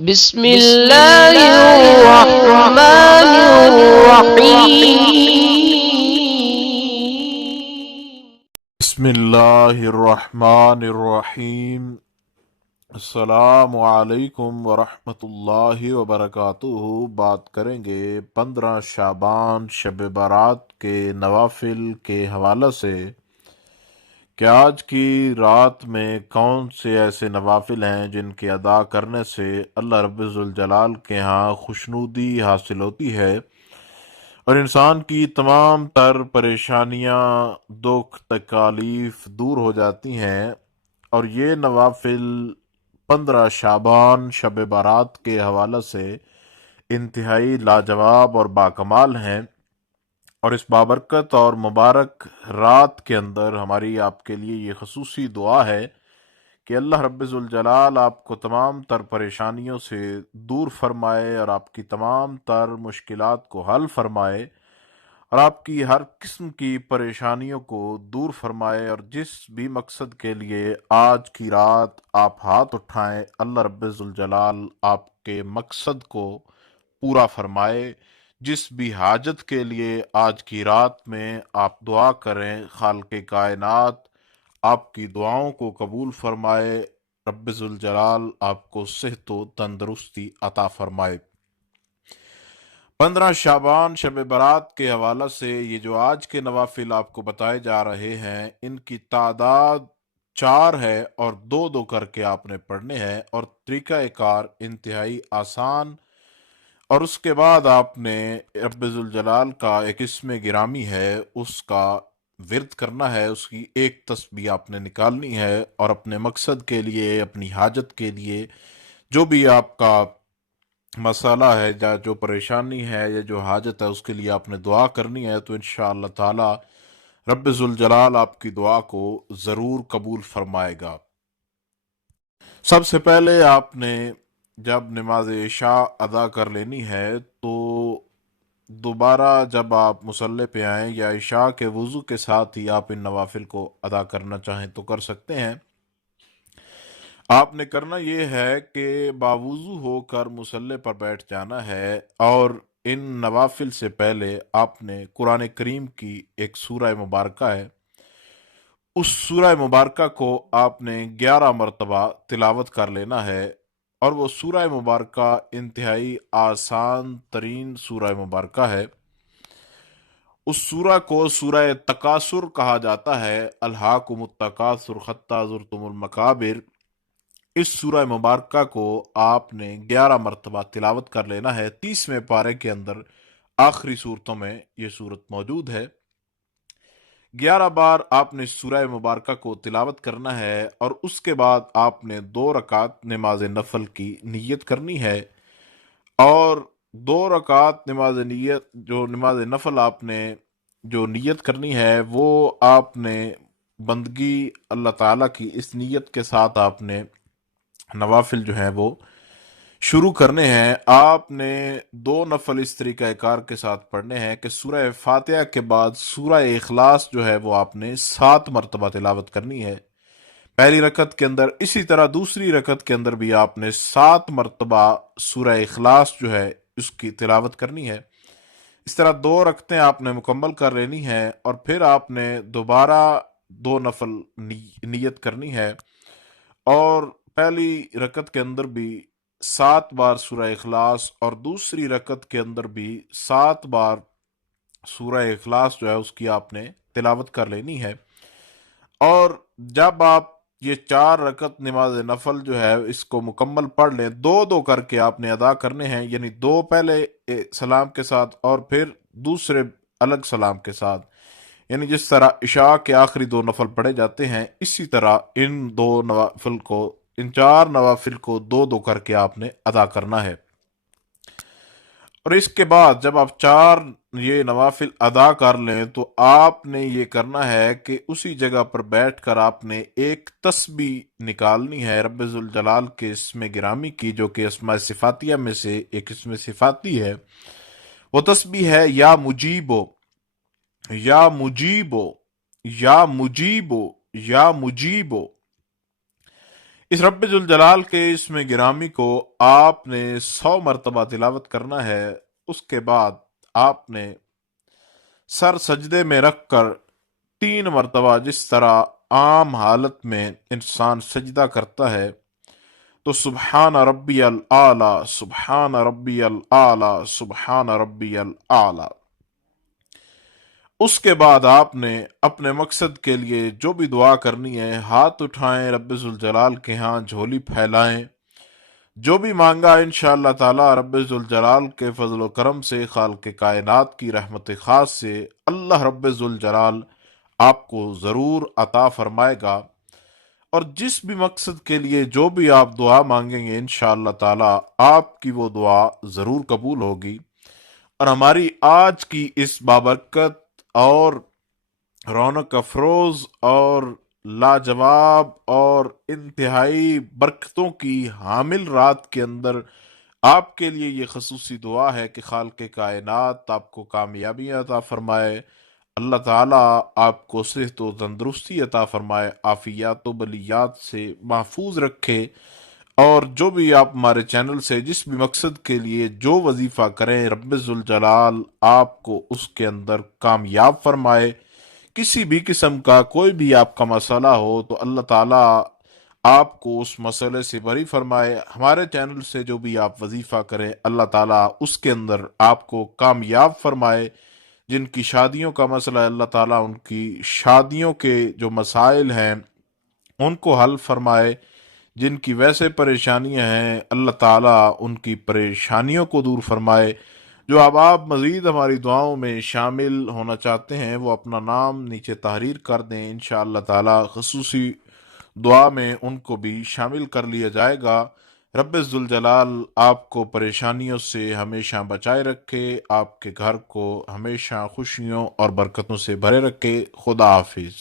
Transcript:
بسم اللہ الرحمن الرحیم بسم اللہ الرحمن الرحیم۔ السلام علیکم ورحمۃ اللہ وبرکاتہ۔ بات کریں گے 15 شعبان شب برات کے نوافل کے حوالے سے کہ آج کی رات میں کون سے ایسے نوافل ہیں جن کے ادا کرنے سے اللہ رب ذوالجلال کے ہاں خوشنودی حاصل ہوتی ہے اور انسان کی تمام تر پریشانیاں، دکھ، تکالیف دور ہو جاتی ہیں۔ اور یہ نوافل 15 شعبان شب بارات کے حوالے سے انتہائی لاجواب اور باکمال ہیں، اور اس بابرکت اور مبارک رات کے اندر ہماری آپ کے لیے یہ خصوصی دعا ہے کہ اللہ رب ذوالجلال آپ کو تمام تر پریشانیوں سے دور فرمائے اور آپ کی تمام تر مشکلات کو حل فرمائے اور آپ کی ہر قسم کی پریشانیوں کو دور فرمائے، اور جس بھی مقصد کے لیے آج کی رات آپ ہاتھ اٹھائیں اللہ رب ذوالجلال آپ کے مقصد کو پورا فرمائے۔ جس بھی حاجت کے لیے آج کی رات میں آپ دعا کریں، خالق کائنات آپ کی دعاؤں کو قبول فرمائے، رب ذوالجلال آپ کو صحت و تندرستی عطا فرمائے۔ 15 شعبان شب برات کے حوالے سے یہ جو آج کے نوافل آپ کو بتائے جا رہے ہیں، ان کی تعداد 4 ہے اور 2 کر کے آپ نے پڑھنے ہیں، اور طریقہ کار انتہائی آسان، اور اس کے بعد آپ نے رب ذوالجلال کا ایک اسم گرامی ہے اس کا ورد کرنا ہے، اس کی ایک تسبیح آپ نے نکالنی ہے، اور اپنے مقصد کے لیے، اپنی حاجت کے لیے، جو بھی آپ کا مسئلہ ہے یا جو پریشانی ہے یا جو حاجت ہے اس کے لیے آپ نے دعا کرنی ہے، تو انشاءاللہ تعالی رب ذوالجلال آپ کی دعا کو ضرور قبول فرمائے گا۔ سب سے پہلے آپ نے جب نماز عشاء ادا کر لینی ہے تو دوبارہ جب آپ مصلی پہ آئیں یا عشاء کے وضو کے ساتھ ہی آپ ان نوافل کو ادا کرنا چاہیں تو کر سکتے ہیں۔ آپ نے کرنا یہ ہے کہ باوضو ہو کر مصلی پر بیٹھ جانا ہے، اور ان نوافل سے پہلے آپ نے قرآن کریم کی ایک سورہ مبارکہ ہے، اس سورہ مبارکہ کو آپ نے 11 مرتبہ تلاوت کر لینا ہے، اور وہ سورہ مبارکہ انتہائی آسان ترین سورہ مبارکہ ہے۔ اس سورہ کو سورہ تکاثر کہا جاتا ہے، الہاکم التکاثر حتی زرتم المقابر۔ اس سورہ مبارکہ کو آپ نے 11 مرتبہ تلاوت کر لینا ہے۔ 30ویں پارے کے اندر آخری صورتوں میں یہ صورت موجود ہے۔ 11 بار آپ نے سورہ مبارکہ کو تلاوت کرنا ہے، اور اس کے بعد آپ نے 2 رکعت نماز نفل کی نیت کرنی ہے، اور 2 رکعت نماز نفل آپ نے جو نیت کرنی ہے وہ آپ نے بندگی اللہ تعالیٰ کی اس نیت کے ساتھ آپ نے نوافل جو ہیں وہ شروع کرنے ہیں۔ آپ نے 2 نفل اس طریقہ کار کے ساتھ پڑھنے ہیں کہ سورہ فاتحہ کے بعد سورہ اخلاص جو ہے وہ آپ نے 7 مرتبہ تلاوت کرنی ہے پہلی رکعت کے اندر، اسی طرح دوسری رکعت کے اندر بھی آپ نے 7 مرتبہ سورہ اخلاص جو ہے اس کی تلاوت کرنی ہے۔ اس طرح 2 رکعتیں آپ نے مکمل کر لینی ہے، اور پھر آپ نے دوبارہ 2 نفل نیت کرنی ہے، اور پہلی رکعت کے اندر بھی 7 بار سورہ اخلاص اور دوسری رکعت کے اندر بھی 7 بار سورہ اخلاص جو ہے اس کی آپ نے تلاوت کر لینی ہے۔ اور جب آپ یہ 4 رکعت نماز نفل جو ہے اس کو مکمل پڑھ لیں، 2 کر کے آپ نے ادا کرنے ہیں، یعنی 2 پہلے سلام کے ساتھ اور پھر دوسرے الگ سلام کے ساتھ، یعنی جس طرح عشاء کے آخری 2 نفل پڑھے جاتے ہیں اسی طرح ان 4 نوافل کو 2 کر کے آپ نے ادا کرنا ہے۔ اور اس کے بعد جب آپ 4 یہ نوافل ادا کر لیں تو آپ نے یہ کرنا ہے کہ اسی جگہ پر بیٹھ کر آپ نے ایک تسبیح نکالنی ہے رب ذوالجلال کے اسم گرامی کی، جو کہ اسماء صفاتیہ میں سے ایک اسم صفاتی ہے۔ وہ تسبیح ہے یا مجیبو، یا مجیبو، یا مجیبو، یا مجیبو۔ اس رب ذوالجلال کے اسم گرامی کو آپ نے 100 مرتبہ تلاوت کرنا ہے۔ اس کے بعد آپ نے سر سجدے میں رکھ کر 3 مرتبہ، جس طرح عام حالت میں انسان سجدہ کرتا ہے، تو سبحان ربی العالی، سبحان ربی العالی، سبحان ربی العالی۔ اس کے بعد آپ نے اپنے مقصد کے لیے جو بھی دعا کرنی ہے ہاتھ اٹھائیں، رب ذوالجلال کے ہاں جھولی پھیلائیں، جو بھی مانگا انشاءاللہ تعالی رب ذوالجلال کے فضل و کرم سے، خالق کائنات کی رحمت خاص سے، اللہ رب ذوالجلال آپ کو ضرور عطا فرمائے گا۔ اور جس بھی مقصد کے لیے جو بھی آپ دعا مانگیں گے انشاءاللہ تعالی آپ کی وہ دعا ضرور قبول ہوگی۔ اور ہماری آج کی اس بابرکت اور رونق افروز اور لاجواب اور انتہائی برکتوں کی حامل رات کے اندر آپ کے لیے یہ خصوصی دعا ہے کہ خالق کائنات آپ کو کامیابی عطا فرمائے، اللہ تعالیٰ آپ کو صحت و تندرستی عطا فرمائے، عافیات و بلیات سے محفوظ رکھے، اور جو بھی آپ ہمارے چینل سے جس بھی مقصد کے لیے جو وظیفہ کریں رب ذوالجلال آپ کو اس کے اندر کامیاب فرمائے۔ کسی بھی قسم کا کوئی بھی آپ کا مسئلہ ہو تو اللہ تعالیٰ آپ کو اس مسئلے سے بری فرمائے۔ ہمارے چینل سے جو بھی آپ وظیفہ کریں اللہ تعالیٰ اس کے اندر آپ کو کامیاب فرمائے۔ جن کی شادیوں کا مسئلہ ہے اللہ تعالیٰ ان کی شادیوں کے جو مسائل ہیں ان کو حل فرمائے، جن کی ویسے پریشانیاں ہیں اللہ تعالیٰ ان کی پریشانیوں کو دور فرمائے۔ جو آپ مزید ہماری دعاؤں میں شامل ہونا چاہتے ہیں وہ اپنا نام نیچے تحریر کر دیں، انشاءاللہ تعالیٰ خصوصی دعا میں ان کو بھی شامل کر لیا جائے گا۔ رب ذوالجلال آپ کو پریشانیوں سے ہمیشہ بچائے رکھے، آپ کے گھر کو ہمیشہ خوشیوں اور برکتوں سے بھرے رکھے۔ خدا حافظ۔